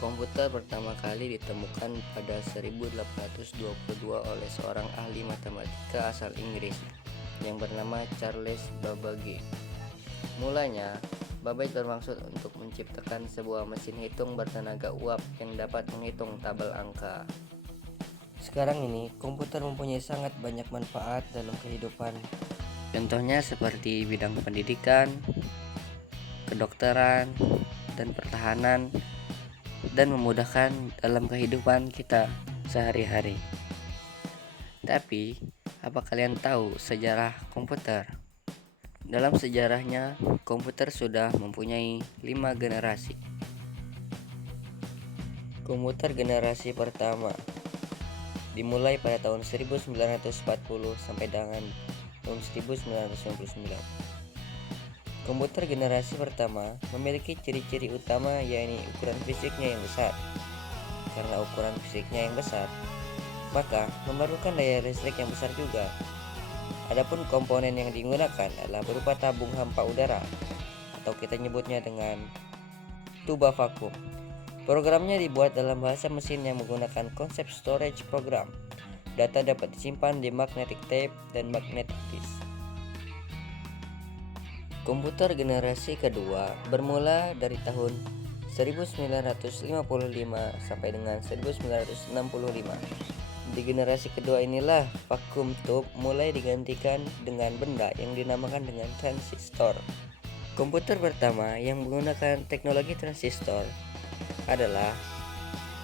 Komputer pertama kali ditemukan pada 1822 oleh seorang ahli matematika asal Inggris yang bernama Charles Babbage. Mulanya, Babbage bermaksud untuk menciptakan sebuah mesin hitung bertenaga uap yang dapat menghitung tabel angka. Sekarang ini, komputer mempunyai sangat banyak manfaat dalam kehidupan. Contohnya seperti bidang pendidikan, kedokteran, dan pertahanan, dan memudahkan dalam kehidupan kita sehari-hari. Tapi, apa kalian tahu sejarah komputer? Dalam sejarahnya, komputer sudah mempunyai 5 generasi. Komputer generasi pertama dimulai pada tahun 1940 sampai dengan tahun 1999. Komputer generasi pertama memiliki ciri-ciri utama, yaitu ukuran fisiknya yang besar. Karena ukuran fisiknya yang besar, maka memerlukan daya listrik yang besar juga. Adapun komponen yang digunakan adalah berupa tabung hampa udara, atau kita nyebutnya dengan tuba vakum. Programnya dibuat dalam bahasa mesin yang menggunakan konsep storage program. Data dapat disimpan di magnetic tape dan magnetic disk. Komputer generasi kedua bermula dari tahun 1955 sampai dengan 1965. Di generasi kedua inilah vacuum tube mulai digantikan dengan benda yang dinamakan dengan transistor. Komputer pertama yang menggunakan teknologi transistor adalah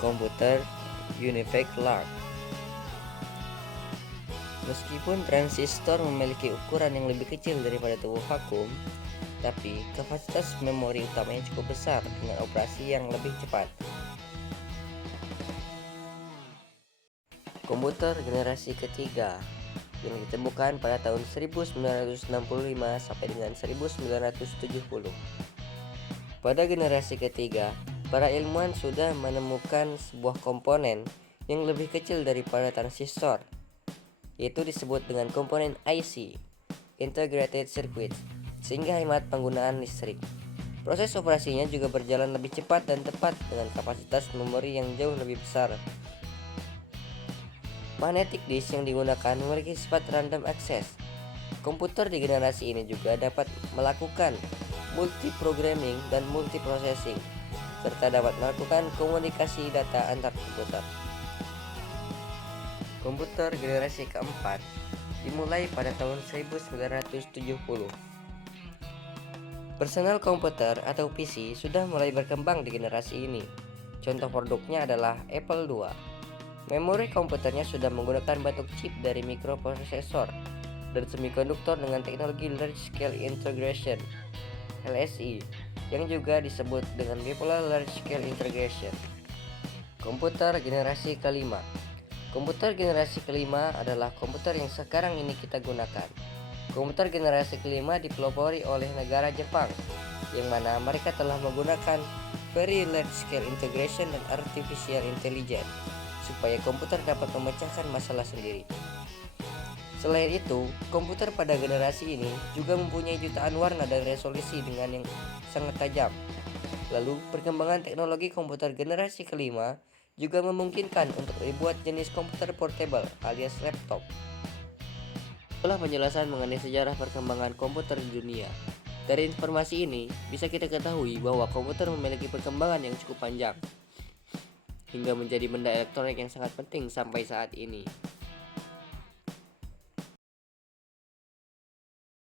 komputer Univac Lark. Meskipun transistor memiliki ukuran yang lebih kecil daripada tubuh vakum, tapi kapasitas memori utamanya cukup besar dengan operasi yang lebih cepat. Komputer generasi ketiga yang ditemukan pada tahun 1965 sampai dengan 1970. Pada generasi ketiga, para ilmuwan sudah menemukan sebuah komponen yang lebih kecil daripada transistor, yaitu disebut dengan komponen IC, Integrated Circuits, sehingga hemat penggunaan listrik. Proses operasinya juga berjalan lebih cepat dan tepat dengan kapasitas memori yang jauh lebih besar. Magnetic disk yang digunakan memiliki sifat random access. Komputer di generasi ini juga dapat melakukan multiprogramming dan multiprocessing, serta dapat melakukan komunikasi data antar komputer. Komputer generasi keempat dimulai pada tahun 1970. Personal komputer atau PC sudah mulai berkembang di generasi ini. Contoh produknya adalah Apple II. Memori komputernya sudah menggunakan bentuk chip dari mikroprosesor dan semikonduktor dengan teknologi Large Scale Integration (LSI), yang juga disebut dengan Bipolar Large Scale Integration. Komputer generasi kelima. Komputer generasi kelima adalah komputer yang sekarang ini kita gunakan. Komputer generasi kelima dipelopori oleh negara Jepang, yang mana mereka telah menggunakan Very Large Scale Integration dan Artificial Intelligence supaya komputer dapat memecahkan masalah sendiri. Selain itu, komputer pada generasi ini juga mempunyai jutaan warna dan resolusi dengan yang sangat tajam. Lalu, perkembangan teknologi komputer generasi kelima juga memungkinkan untuk dibuat jenis komputer portable alias laptop. Itulah penjelasan mengenai sejarah perkembangan komputer di dunia. Dari informasi ini, bisa kita ketahui bahwa komputer memiliki perkembangan yang cukup panjang, hingga menjadi benda elektronik yang sangat penting sampai saat ini.